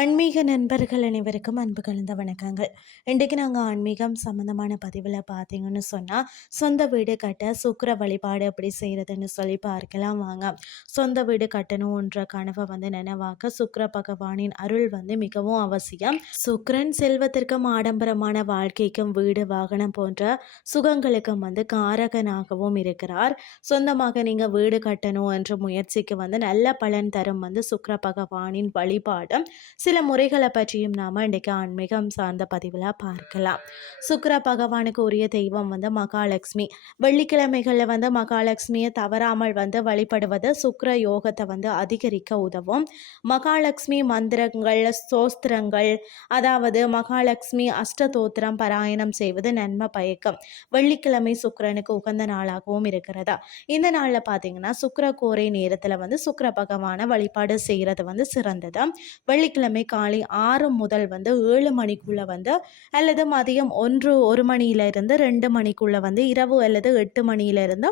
ஆன்மீக நண்பர்கள் அனைவருக்கும் அன்பு கலந்த வணக்கங்கள். இன்றைக்கு நாங்கள் ஆன்மீகம் சம்மந்தமான பதிவில் பார்த்தீங்கன்னு சொன்னால் சொந்த வீடு கட்ட சுக்கர வழிபாடு எப்படி செய்கிறதுன்னு சொல்லி பார்க்கலாம் வாங்க. சொந்த வீடு கட்டணுன்ற கனவை வந்து நினைவாக்க சுக்கர பகவானின் அருள் வந்து மிகவும் அவசியம். சுக்கரன் செல்வத்திற்கும் ஆடம்பரமான வாழ்க்கைக்கும் வீடு வாகனம் போன்ற சுகங்களுக்கும் வந்து காரகனாகவும் இருக்கிறார். சொந்தமாக நீங்கள் வீடு கட்டணும் என்ற முயற்சிக்கு வந்து நல்ல பலன் தரும் வந்து சுக்கர பகவானின் வழிபாடு சில முறைகளை பற்றியும் நாம் இன்றைக்கு ஆன்மீகம் சார்ந்த பதிவில் பார்க்கலாம். சுக்கர பகவானுக்கு உரிய தெய்வம் வந்து மகாலட்சுமி. வெள்ளிக்கிழமைகளில் வந்து மகாலட்சுமியை தவறாமல் வந்து வழிபடுவது சுக்கர யோகத்தை வந்து அதிகரிக்க உதவும். மகாலட்சுமி மந்திரங்கள் ஸ்தோஸ்திரங்கள் அதாவது மகாலட்சுமி அஷ்டதோத்திரம் பாராயணம் செய்வது நன்மை பயக்கம். வெள்ளிக்கிழமை சுக்கரனுக்கு உகந்த நாளாகவும் இருக்கிறதா? இந்த நாளில் பார்த்தீங்கன்னா சுக்கர கோரை நேரத்தில் வந்து சுக்கர பகவானை வழிபாடு செய்கிறது வந்து சிறந்தது. வெள்ளிக்கிழமை வெள்ளிக்கிழமை காலை ஆறு முதல் வந்து ஏழு மணிக்குள்ளே வந்து அல்லது மதியம் ஒன்று ஒரு மணியிலிருந்து ரெண்டு மணிக்குள்ளே வந்து இரவு அல்லது எட்டு மணியிலிருந்து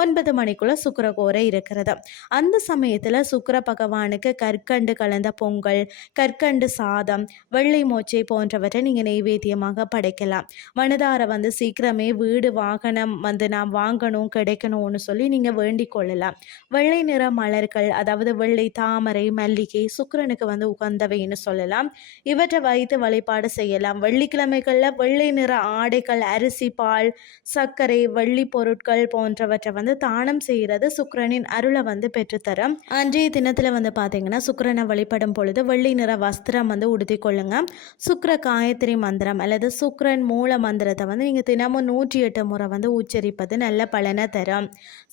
ஒன்பது மணிக்குள்ளே சுக்கரகோரை இருக்கிறது. அந்த சமயத்தில் சுக்கர பகவானுக்கு கற்கண்டு கலந்த பொங்கல் கற்கண்டு சாதம் வெள்ளை மோச்சை போன்றவற்றை நீங்கள் நெய்வேத்தியமாக படைக்கலாம். மனதார வந்து சீக்கிரமே வீடு வாகனம் வந்து நான் வாங்கணும் கிடைக்கணும்னு சொல்லி நீங்கள் வேண்டிக் கொள்ளலாம். வெள்ளை நிற மலர்கள் அதாவது வெள்ளை தாமரை மல்லிகை சுக்கரனுக்கு வந்து உகந்தவை அப்படின்னு சொல்லலாம். இவற்றை வைத்து வழிபாடு செய்யலாம். வெள்ளிக்கிழமைகளில் வெள்ளை நிற ஆடைகள் அரிசி பால் சர்க்கரை வெள்ளி பொருட்கள் போன்றவற்றை வந்து தானம் செய்கிறது. சுக்கரனின் அருளை வந்து பெற்றுத்தரும். அன்றைய தினத்தில் வந்து பார்த்தீங்கன்னா சுக்கரனை வழிபடும் பொழுது வெள்ளி நிற வஸ்திரம் வந்து உடுத்தி கொள்ளுங்க. சுக்கர காயத்ரி மந்திரம் அல்லது சுக்கரன் மூல மந்திரத்தை வந்து நீங்கள் தினமும் நூற்றி எட்டு முறை வந்து உச்சரிப்பது நல்ல பலனை தரும்.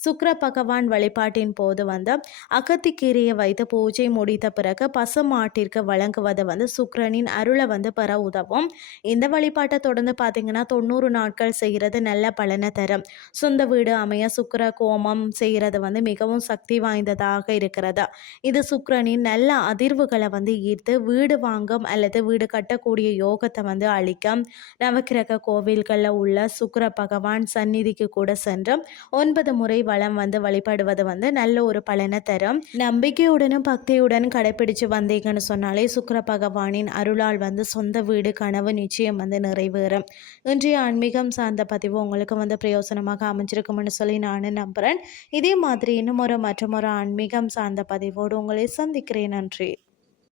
சுக்கர பகவான் வழிபாட்டின் போது வந்து அகத்திக்கீரையை வைத்து பூஜை முடித்த பிறகு பசுமாட்டிற்கு வழங்குவது வந்து சுக்ரனின் அருளை வந்து பெற உதவும். இந்த வழிபாட்டை தொடர்ந்து பார்த்தீங்கன்னா தொண்ணூறு நாட்கள் செய்கிறது நல்ல பலனை தரும். சொந்த வீடு அமைய சுக்கர கோமம் செய்கிறது வந்து மிகவும் சக்தி வாய்ந்ததாக இருக்கிறது. இது சுக்ரனின் நல்ல அதிர்வுகளை வந்து ஈர்த்து வீடு வாங்கும் அல்லது வீடு கட்டக்கூடிய யோகத்தை வந்து அளிக்கும். நவக்கிரக கோவில்களில் உள்ள சுக்கர பகவான் சந்நிதிக்கு கூட சென்று ஒன்பது முறை வளம் வந்து வழிபடுவது வந்து நல்ல ஒரு பலனை தரும். நம்பிக்கையுடனும் பக்தியுடன் கடைபிடிச்சு வந்தீங்கன்னு சொன்னாலே சுக்கர பகவானின் அருளால் வந்து சொந்த வீடு கனவு நிச்சயம் வந்து நிறைவேறும். இன்றைய ஆன்மீகம் சார்ந்த பதிவு உங்களுக்கு வந்து பிரயோசனமாக அமைஞ்சிருக்கும்னு சொல்லி நான் நம்புகிறேன் இதே மாதிரி இன்னும் ஒரு மற்றும் ஒரு ஆன்மீகம் சார்ந்த பதிவோடு உங்களை சந்திக்கிறேன். நன்றி.